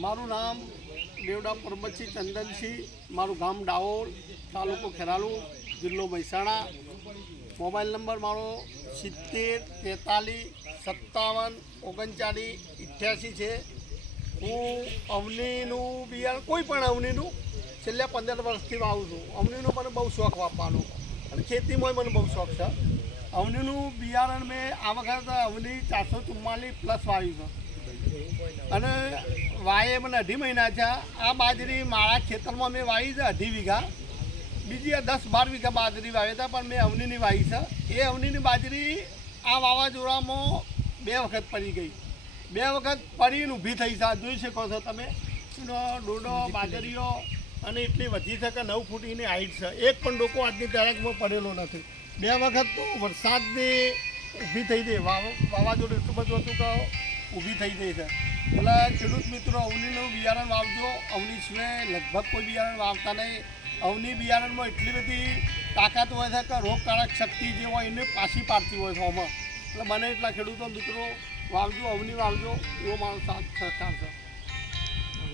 મારું નામ દેવડા પરબતસિંહ ચંદનસિંહ, મારું ગામ ડાઓર તાલુકો ખેરાલુ, જિલ્લો મહેસાણા. મોબાઈલ નંબર મારો સિત્તેર, તેતાલીસ, સત્તાવન ઓગણચાલીસ અઠ્યાસી છે. હું અવનીનું બિયારણ, કોઈ પણ અવનીનું છેલ્લા પંદર વર્ષથી વાવું છું. અવનીનો મને બહુ શોખ વાપવાનો અને ખેતીમાં મને બહુ શોખ છે. અવનીનું બિયારણ મેં આ વખત અવની ચારસો ચુમ્માલીસ પ્લસ વાવ્યું છે. અને વાયે મને અઢી મહિના છે આ બાજરી મારા ખેતરમાં મેં વાવી છે અઢી વીઘા. બીજી આ દસ બાર વીઘા બાજરી વાવી હતા પણ મેં અવનીની વાવી છે. એ અવનીની બાજરી આ વાવાઝોડામાં બે વખત પડી ગઈ. બે વખત પડીને ઊભી થઈ છે. આ જોઈ શકો છો તમે. ડોડો બાજરીઓ અને એટલી વધી છે કે નવ ફૂટીની હાઈટ છે. એક પણ ડોકો આજની તારીખમાં પડેલો નથી. બે વખત તો વરસાદની ઊભી થઈ ગઈ. વાવ- વાવાઝોડું એટલું બધું હતું કે ઊભી થઈ ગઈ છે. એટલે ખેડૂત મિત્રો, અવનીનું બિયારણ વાવજો. અવની સિવાય લગભગ કોઈ બિયારણ વાવતા નહીં. અવની બિયારણમાં એટલી બધી તાકાત હોય છે કે રોગકારક શક્તિ જે હોય એને પાછી પાડતી હોય છે એટલે મને એટલા ખેડૂતો મિત્રો, વાવજો, અવની વાવજો, એવો મારો સાથ સરકાર છે.